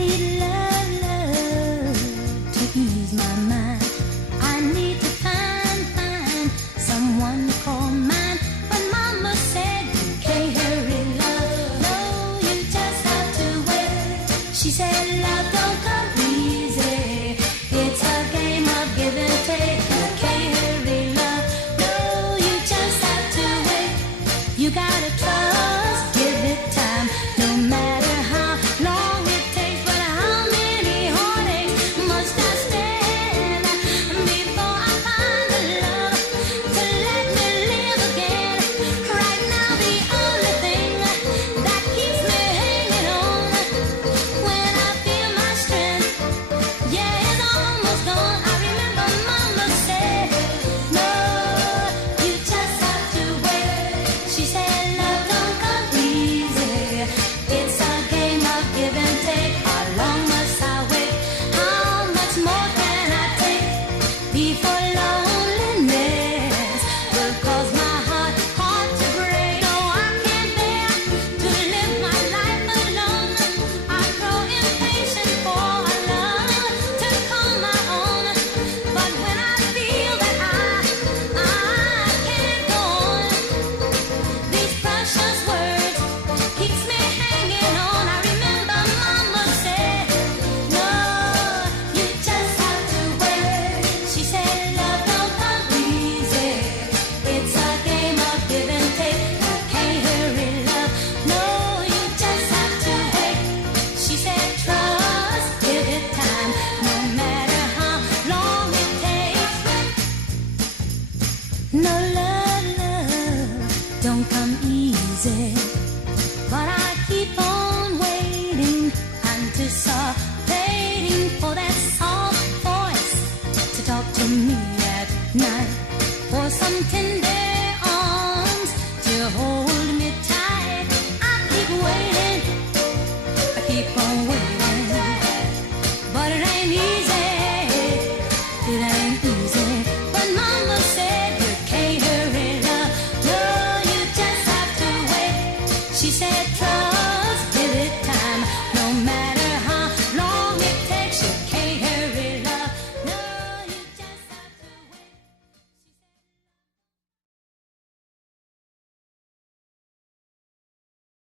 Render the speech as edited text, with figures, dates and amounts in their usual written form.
need love, love to ease my mind. I need to find someone to call mine. But Mama said you can't hurry love. No, you just have to wait. She said love don't come easy. It's a game of give and take. You can't hurry love. No, you just have to wait. You gotta trust, give it time. No matter how long it takes, but how many heartaches must I stand before I find the love to let me live again? Right now, the only thing that keeps me hanging on when I feel my strength, yeah, it's almost gone. I remember Mama said, no, you just have to wait. She said love don't come easy. It's a game of give and take. How long must I wait? How much more can I take before loneliness will cause my heart to break? No, I can't bear to live my life alone. I grow impatient for a love to call my own. But when I feel that I can't go on, these precious words keeps me hanging on. I remember Mama said, no, you just have to wait. She said love don't come easy. It's a game of give and take. You can't hurry love. No, you just have to wait. She said trust, give it time. No matter how long it takes. No love, love don't come easy. But I keep on waiting, anticipating for that soft voice to talk to me at night, for some tender arms to hold me tight. I keep waiting, I keep on waiting, but it ain't easy.